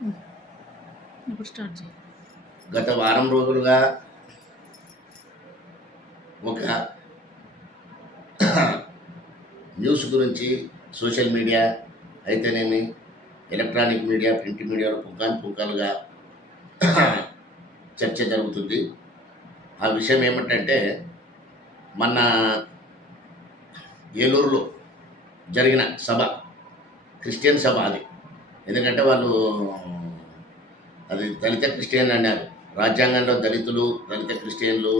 ఇప్పుడు స్టార్ట్ చేయి. గత వారం రోజులుగా ఒక న్యూస్ గురించి సోషల్ మీడియా అయితేనేమి ఎలక్ట్రానిక్ మీడియా ప్రింట్ మీడియాలో పుంకాలుగా చర్చ జరుగుతుంది. ఆ విషయం ఏమిటంటే మన ఏలూరులో జరిగిన సభ క్రిస్టియన్ సభ అది. ఎందుకంటే వాళ్ళు అది దళిత క్రిస్టియన్ అన్నారు. రాజ్యాంగంలో దళితులు, దళిత క్రిస్టియన్లు,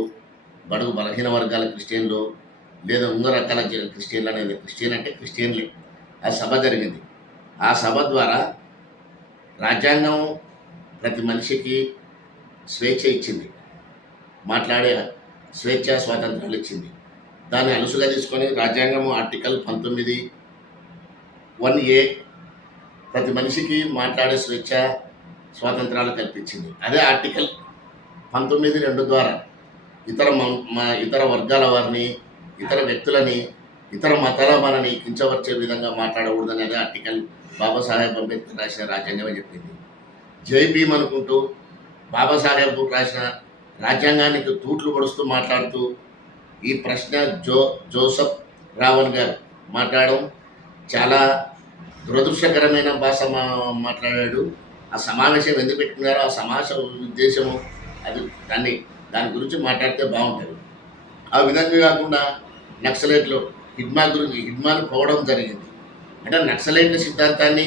బడుగు బలహీన వర్గాల క్రిస్టియన్లు లేదా ఉన్న రకాల క్రిస్టియన్లు అనేది క్రిస్టియన్ అంటే క్రిస్టియన్లే. ఆ సభ జరిగింది. ఆ సభ ద్వారా రాజ్యాంగం ప్రతి మనిషికి స్వేచ్ఛ ఇచ్చింది, మాట్లాడే స్వేచ్ఛ స్వాతంత్రాలు ఇచ్చింది. దాన్ని అలుసుగా తీసుకొని రాజ్యాంగము ఆర్టికల్ 19(1)(a) ప్రతి మనిషికి మాట్లాడే స్వేచ్ఛ స్వాతంత్రాలు కల్పించింది. అదే ఆర్టికల్ 19(2) ద్వారా ఇతర వర్గాల వారిని, ఇతర వ్యక్తులని, ఇతర మతాల వారిని కించపరిచే విధంగా మాట్లాడకూడదని అదే ఆర్టికల్ బాబాసాహెబ్ అంబేద్కర్ రాసిన రాజ్యాంగమే చెప్పింది. జై భీమ్ అనుకుంటూ బాబాసాహెబ్ రాసిన రాజ్యాంగానికి తూట్లు పొడుస్తూ మాట్లాడుతూ ఈ ప్రశ్న జోసెఫ్ రావణ్ గారు మాట్లాడడం చాలా దురదృష్టకరమైన భాష మాట్లాడాడు. ఆ సమావేశం ఎందుకు పెట్టుకున్నారో, ఆ సమావేశం ఉద్దేశము అది దాని గురించి మాట్లాడితే బాగుంటుంది. ఆ విధంగా కాకుండా నక్సలైట్లు హిడ్మాను పోవడం జరిగింది. అంటే నక్సలైట్ల సిద్ధాంతాన్ని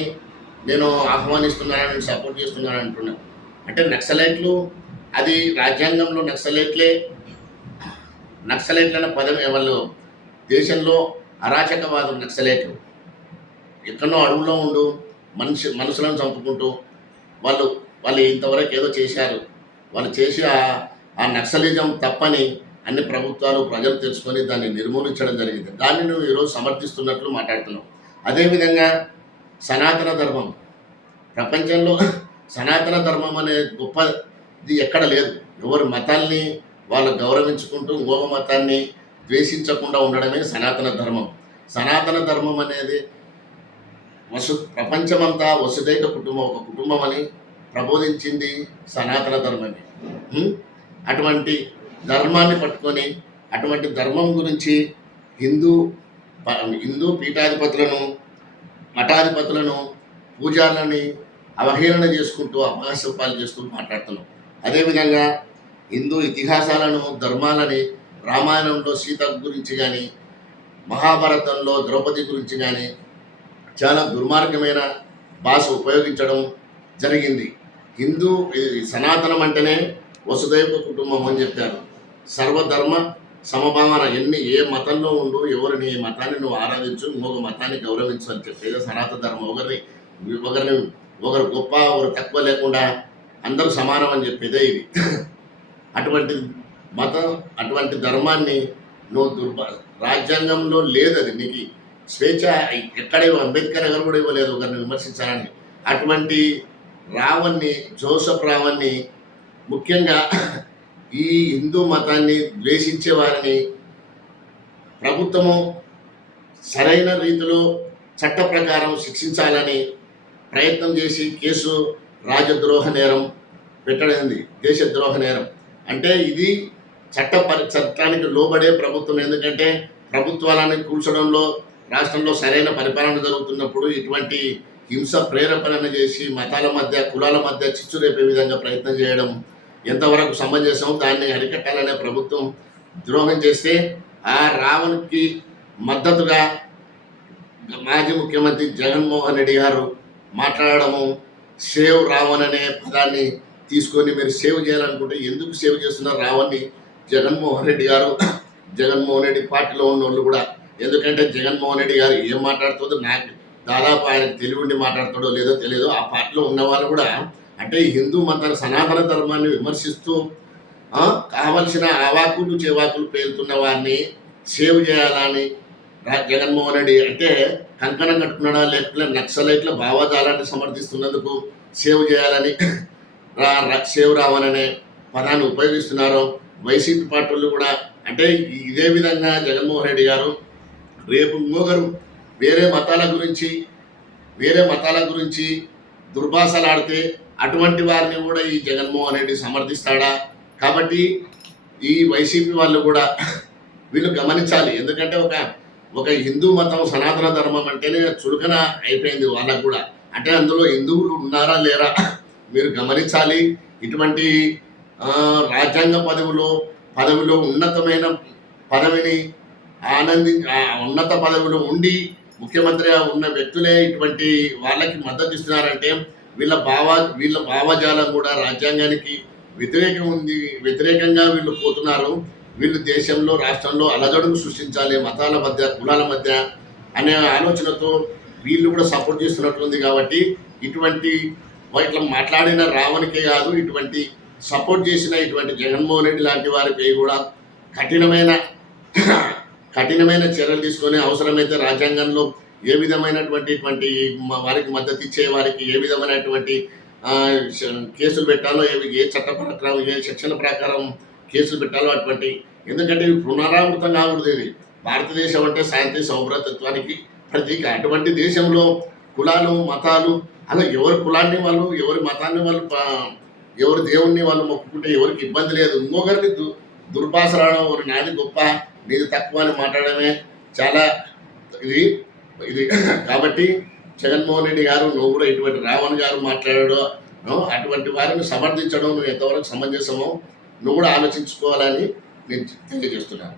నేను ఆహ్వానిస్తున్నానని, సపోర్ట్ చేస్తున్నాను అంటున్నాను. అంటే నక్సలైట్లు అది రాజ్యాంగంలో నక్సలైట్లన్న పదం వాళ్ళు దేశంలో అరాచకవాదం. నక్సలైట్లు ఎక్కడో అడవుల్లో ఉండు మనుషులను చంపుకుంటూ వాళ్ళు ఇంతవరకు ఏదో చేశారు. వాళ్ళు చేసి ఆ నక్సలిజం తప్పని అన్ని ప్రభుత్వాలు ప్రజలు తెలుసుకొని దాన్ని నిర్మూలించడం జరిగింది. దాన్ని నువ్వు ఈరోజు సమర్థిస్తున్నట్లు మాట్లాడుతున్నావు. అదేవిధంగా సనాతన ధర్మం, ప్రపంచంలో సనాతన ధర్మం అనే గొప్పది ఎక్కడ లేదు. ఎవరి మతాల్ని వాళ్ళు గౌరవించుకుంటూ ఇంకొక మతాన్ని ద్వేషించకుండా ఉండడమే సనాతన ధర్మం. సనాతన ధర్మం అనేది ప్రపంచమంతా వసుదైక కుటుంబం, ఒక కుటుంబం అని ప్రబోధించింది సనాతన ధర్మమే. అటువంటి ధర్మాన్ని పట్టుకొని అటువంటి ధర్మం గురించి హిందూ పీఠాధిపతులను, మఠాధిపతులను, పూజారులని అవహేళన చేసుకుంటూ అపహాస్యపాలు చేస్తూ మాట్లాడుతున్నాం. అదేవిధంగా హిందూ ఇతిహాసాలను, ధర్మాలని, రామాయణంలో సీత గురించి కానీ, మహాభారతంలో ద్రౌపది గురించి కానీ చాలా దుర్మార్గమైన భాష ఉపయోగించడం జరిగింది. సనాతనం అంటేనే వసుదైవ కుటుంబం అని చెప్పారు. సర్వధర్మ సమభావన, ఏ మతంలో ఉండు, ఎవరిని ఏ మతాన్ని నువ్వు ఆరాధించు, ఇంకొక మతాన్ని గౌరవించు అని చెప్పేది సనాతన ధర్మం. ఒకరు గొప్ప, ఒకరు తక్కువ లేకుండా అందరూ సమానం అని చెప్పేదే ఇది. అటువంటి మతం, అటువంటి ధర్మాన్ని నువ్వు రాజ్యాంగంలో లేదు. అది నీకు స్వేచ్ఛ ఎక్కడ అంబేద్కర్ గారు కూడా ఇవ్వలేదు ఒకరిని విమర్శించాలని. అటువంటి జోసెఫ్ రావణ్ని ముఖ్యంగా ఈ హిందూ మతాన్ని ద్వేషించే వారిని ప్రభుత్వము సరైన రీతిలో చట్ట ప్రకారం శిక్షించాలని ప్రయత్నం చేసి కేసు రాజద్రోహ నేరం పెట్టడింది. దేశద్రోహ నేరం అంటే ఇది చట్టానికి లోబడే ప్రభుత్వం. ఎందుకంటే ప్రభుత్వాలను కూల్చడంలో రాష్ట్రంలో సరైన పరిపాలన జరుగుతున్నప్పుడు ఇటువంటి హింస ప్రేరేపణ చేసి మతాల మధ్య, కులాల మధ్య చిచ్చు రేపే విధంగా ప్రయత్నం చేయడం ఎంతవరకు సమంజసం? దాన్ని అరికట్టాలనే ప్రభుత్వం ద్రోహం చేస్తే ఆ రావణ్కి మద్దతుగా మాజీ ముఖ్యమంత్రి జగన్మోహన్ రెడ్డి గారు మాట్లాడడము, సేవ్ రావణ్ అనే పదాన్ని తీసుకొని మీరు సేవ్ చేయాలనుకుంటే ఎందుకు సేవ్ చేస్తున్నారు రావణ్ని? జగన్మోహన్ రెడ్డి పార్టీలో ఉన్న వాళ్ళు కూడా. ఎందుకంటే జగన్మోహన్ రెడ్డి గారు ఏం మాట్లాడుతుందో నాకు దాదాపు ఆయనకు తెలివి మాట్లాడుతాడో లేదో తెలియదు. ఆ పార్టీలో ఉన్న వాళ్ళు కూడా అంటే హిందూ మతాన్ని, సనాతన ధర్మాన్ని విమర్శిస్తూ కావలసిన ఆవాకులు చేవాకులు పేలుతున్న వారిని సేవ్ చేయాలని జగన్మోహన్ రెడ్డి అంటే కంకణం కట్టుకున్నాడా, లేకపోతే నక్సలైట్ల భావజాలాన్ని సమర్థిస్తున్నందుకు సేవ్ చేయాలని సేవ్ రావణనే పదాన్ని ఉపయోగిస్తున్నారు. వైసీపీ పార్టీలు కూడా అంటే ఇదే విధంగా జగన్మోహన్ రెడ్డి గారు రేపు ఇంకొకరు వేరే మతాల గురించి దుర్భాషలాడితే అటువంటి వారిని కూడా ఈ జగన్మోహన్ రెడ్డి సమర్థిస్తాడా? కాబట్టి ఈ వైసీపీ వాళ్ళు కూడా వీళ్ళు గమనించాలి. ఎందుకంటే ఒక హిందూ మతం సనాతన ధర్మం అంటేనే చులకన అయిపోయింది వాళ్ళకు కూడా. అంటే అందులో హిందువులు ఉన్నారా లేరా మీరు గమనించాలి. ఇటువంటి రాజ్యాంగ పదవిలో ఉన్నతమైన పదవిని ఉన్నత పదవిలో ఉండి ముఖ్యమంత్రిగా ఉన్న వ్యక్తులే ఇటువంటి వాళ్ళకి మద్దతు ఇస్తున్నారంటే వీళ్ళ భావజాలం కూడా రాజ్యాంగానికి వ్యతిరేకంగా వీళ్ళు పోతున్నారు. వీళ్ళు దేశంలో రాష్ట్రంలో అలజడులు సృష్టించాలి మతాల మధ్య కులాల మధ్య అనే ఆలోచనతో వీళ్ళు కూడా సపోర్ట్ చేస్తున్నట్లుంది. కాబట్టి ఇటువంటి ఇట్లా మాట్లాడిన రావణికే కాదు, ఇటువంటి సపోర్ట్ చేసిన ఇటువంటి జగన్మోహన్ రెడ్డి లాంటి వారిపై కూడా కఠినమైన చర్యలు తీసుకొని అవసరమైతే రాజ్యాంగంలో ఏ విధమైనటువంటి వారికి మద్దతు ఇచ్చే వారికి ఏ విధమైనటువంటి కేసులు పెట్టాలో, ఏ చట్ట ప్రకారం ఏ సెక్షన్ల ప్రకారం కేసులు పెట్టాలో అటువంటి. ఎందుకంటే ఇవి పునరావృతం కాకూడదు. ఇది భారతదేశం అంటే శాంతి సౌభ్రతత్వానికి ప్రతీక. అటువంటి దేశంలో కులాలు మతాలు అలా ఎవరి కులాన్ని వాళ్ళు ఎవరి మతాన్ని వాళ్ళు ఎవరి దేవుణ్ణి వాళ్ళు మొక్కుకుంటే ఎవరికి ఇబ్బంది లేదు. ఇంకొకరికి దుర్భాషలాడడం ఒక నాది గొప్ప నీది తక్కువ అని మాట్లాడమే చాలా ఇది కాబట్టి జగన్మోహన్ రెడ్డి గారు నువ్వు కూడా ఇటువంటి రావణ్ గారు మాట్లాడాడో అటువంటి వారిని సమర్థించడం నువ్వు ఎంతవరకు సమంజసమో నువ్వు కూడా ఆలోచించుకోవాలని నేను తెలియజేస్తున్నాను.